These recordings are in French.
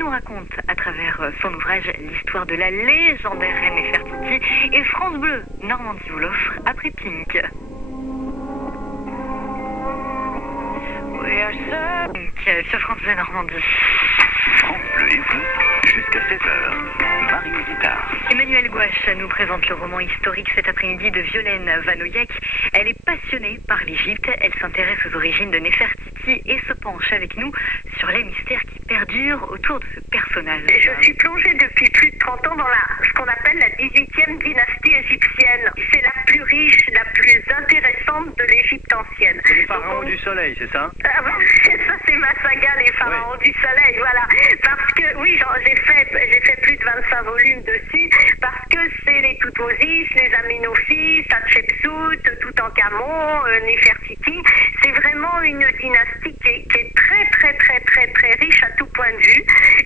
nous raconte à travers son ouvrage l'histoire de la légendaire reine Néfertiti, et France Bleu Normandie vous l'offre après Pink. Pink sur France Bleu Normandie. France Bleu et vous, jusqu'à 16h, Marie Guitare. Emmanuelle Gouache nous présente le roman historique cet après-midi de Violaine Vanoyek. Elle est passionnée par l'Égypte, elle s'intéresse aux origines de Néfertiti et se penche avec nous sur les mystères qui perdurent autour de ce personnage. Je suis plongée depuis plus de 30 ans dans ce qu'on appelle la 18e dynastie égyptienne. C'est la plus riche, la plus intéressante de l'Égypte ancienne. C'est les pharaons du soleil, c'est ça? Ça c'est ma saga, les pharaons du soleil, voilà. Parce que, oui, j'ai fait plus de 25 volumes dessus, parce que c'est les Toutmosis, les Amenophis, Hatshepsut, Toutankhamon, Néfertiti. C'est vraiment une dynastie qui est très riche à tout point de vue,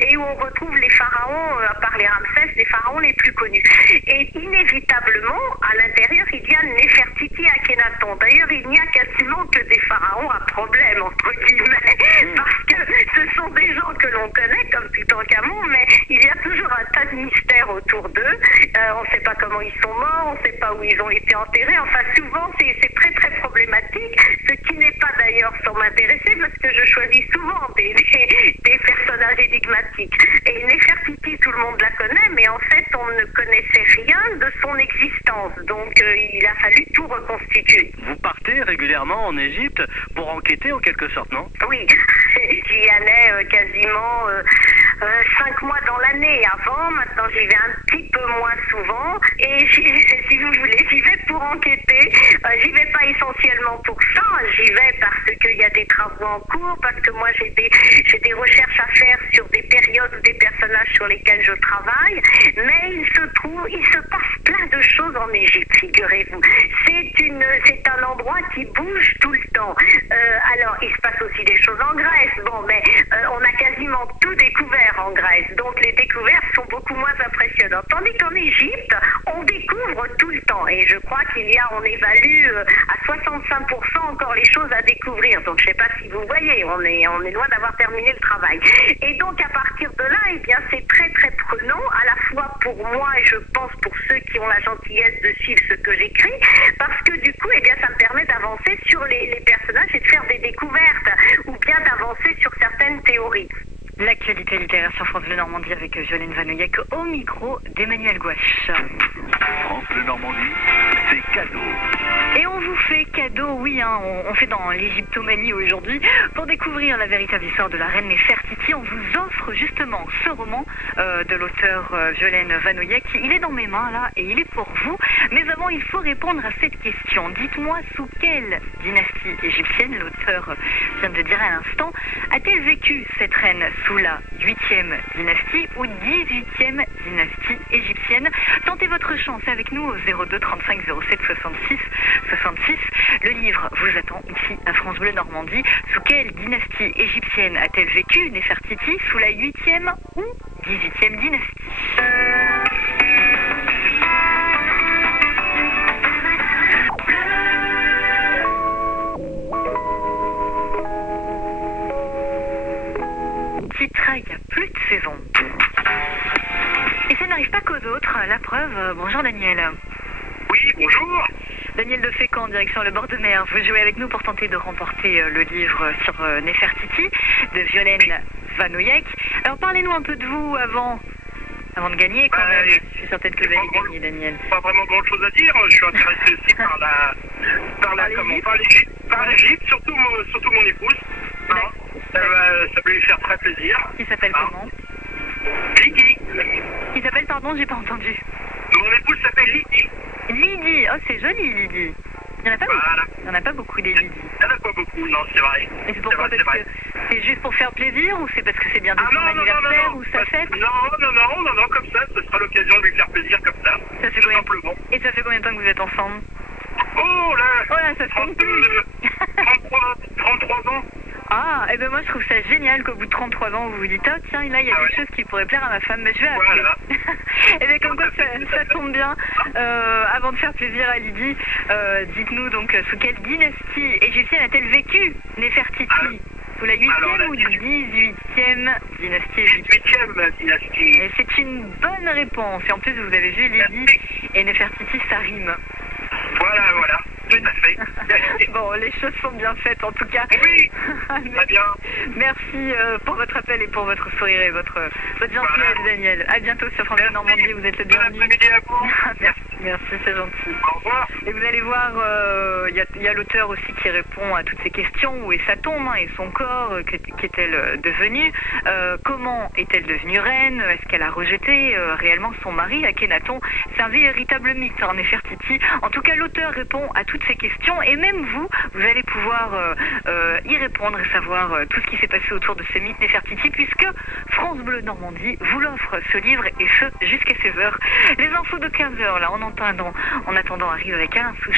et où on retrouve les pharaons, à part les Ramsès, les pharaons les plus connus. Et inévitablement, à l'intérieur, il y a Néfertiti Akhenaton. D'ailleurs, il n'y a quasiment que des pharaons à problème, entre guillemets, parce que ce sont des gens que l'on connaît, comme Toutankhamon, mais il y a toujours un tas de mystères autour d'eux. On ne sait pas comment ils sont morts, on ne sait pas où ils ont été enterrés. Enfin, souvent, c'est très problématique, ce qui n'est pas d'ailleurs sans m'intéresser, parce que je choisis souvent des personnages énigmatiques. Et Néfertiti, tout le monde la connaît, mais en fait, on ne connaissait rien de son existence. Donc, il a fallu tout reconstituer. Vous partez régulièrement en Égypte pour enquêter en quelque sorte, non? Oui, j'y allais quasiment 5 mois dans l'année avant. Maintenant, j'y vais un petit peu moins souvent. Et si vous voulez, j'y vais pour enquêter. J'y vais pas essentiellement pour ça. J'y vais parce qu'il y a des travaux en cours, parce que moi, j'ai des recherches à faire sur des périodes ou des personnages sur lesquels je travaille. Mais il se passe plein de choses en Égypte, figurez-vous. C'est un endroit qui bouge tout le temps. Alors, il se passe aussi des choses en Grèce. Bon, mais on a quasiment tout découvert en Grèce. Donc, les découvertes sont beaucoup moins impressionnantes. Tandis qu'en Égypte, on découvre tout le temps. Et je crois on évalue à 65% encore les choses à découvrir. Donc, je ne sais pas si vous voyez, on est loin d'avoir terminé le travail. Et donc, à partir de là, eh bien, c'est très prenant, à la fois pour moi et je pense pour ceux qui ont la gentillesse de suivre ce que j'écris, parce que du coup, eh bien, ça me permet d'avancer sur les personnages et de faire des découvertes, ou bien d'avancer sur certaines théories. L'actualité littéraire sur France Bleu Normandie avec Violaine Vanoyek au micro d'Emmanuelle Gouache. France Bleu Normandie, c'est cadeau. Et on vous fait cadeau, oui, on fait dans l'Égyptomanie aujourd'hui. Pour découvrir la véritable histoire de la reine Néfertiti, on vous offre justement ce roman de l'auteur Violaine Vanoyek. Il est dans mes mains là et il est pour vous. Mais avant, il faut répondre à cette question. Dites-moi sous quelle dynastie égyptienne, l'auteur vient de dire à l'instant, a-t-elle vécu cette reine? Sous la 8e dynastie ou 18e dynastie égyptienne? Tentez votre chance avec nous au 02 35 07 66 66. Le livre vous attend ici à France Bleu Normandie. Sous quelle dynastie égyptienne a-t-elle vécu Néfertiti? Sous la 8e ou 18e dynastie? Il n'y a plus de saison. Et ça n'arrive pas qu'aux autres. La preuve, bonjour Daniel. Oui, bonjour. Daniel de Fécamp, direction le bord de mer. Vous jouez avec nous pour tenter de remporter le livre sur Néfertiti de Violaine Vanoyek. Alors parlez-nous un peu de vous avant de gagner quand même. Je suis certaine que vous allez gagner, Daniel. Pas vraiment grand chose à dire. Je suis intéressé aussi par l'Égypte, surtout mon épouse. Ça peut lui faire très plaisir. Qui s'appelle comment? Lydie. Qui s'appelle, pardon, j'ai pas entendu. Mon épouse s'appelle Lydie. Lydie, oh c'est joli Lydie. Il n'y en a pas beaucoup. Il n'y en a pas beaucoup des Lydie. Il n'y en a pas beaucoup, non, c'est vrai. Et c'est pourquoi? Parce que c'est juste pour faire plaisir ou c'est parce que c'est bientôt son anniversaire ou sa fête? Non, comme ça, ce sera l'occasion de lui faire plaisir comme ça. Ça fait combien? Simplement. Et ça fait combien de temps que vous êtes ensemble? Oh là, ça fait 33 ans. Ah, et ben moi je trouve ça génial qu'au bout de 33 ans vous vous dites oh tiens là il y a quelque chose qui pourrait plaire à ma femme, mais je vais appeler. Voilà. Et bien comme quoi ça tombe bien. Avant de faire plaisir à Lydie, dites-nous donc sous quelle dynastie égyptienne a-t-elle vécu Néfertiti? Sous Sous la 8e ou 18e dynastie égyptienne? 18e dynastie. Et c'est une bonne réponse. Et en plus, vous avez vu Lydie et Nefertiti, ça rime. Voilà, tout à fait. Bon, les choses sont bien faites en tout cas. Oui, très bien. Merci pour votre appel et pour votre sourire et votre gentillesse, Daniel. À bientôt sur France Bleu Normandie, vous êtes le Bon bienvenu. après-midi à vous. Merci, c'est gentil. Au revoir. Et vous allez voir, il y a l'auteur aussi qui répond à toutes ces questions. Où est sa tombe et son corps? Qu'est-elle devenue? Comment est-elle devenue reine? Est-ce qu'elle a rejeté réellement son mari, Akhenaton? C'est un véritable mythe, en Nefertiti. En tout cas, l'auteur répond à toutes ces questions. Et même vous allez pouvoir y répondre et savoir tout ce qui s'est passé autour de ce mythe Nefertiti, puisque France Bleu Normandie vous l'offre, ce livre, et ce, jusqu'à 16h. Les infos de 15h, là, en attendant, arrive avec Alain Souchon.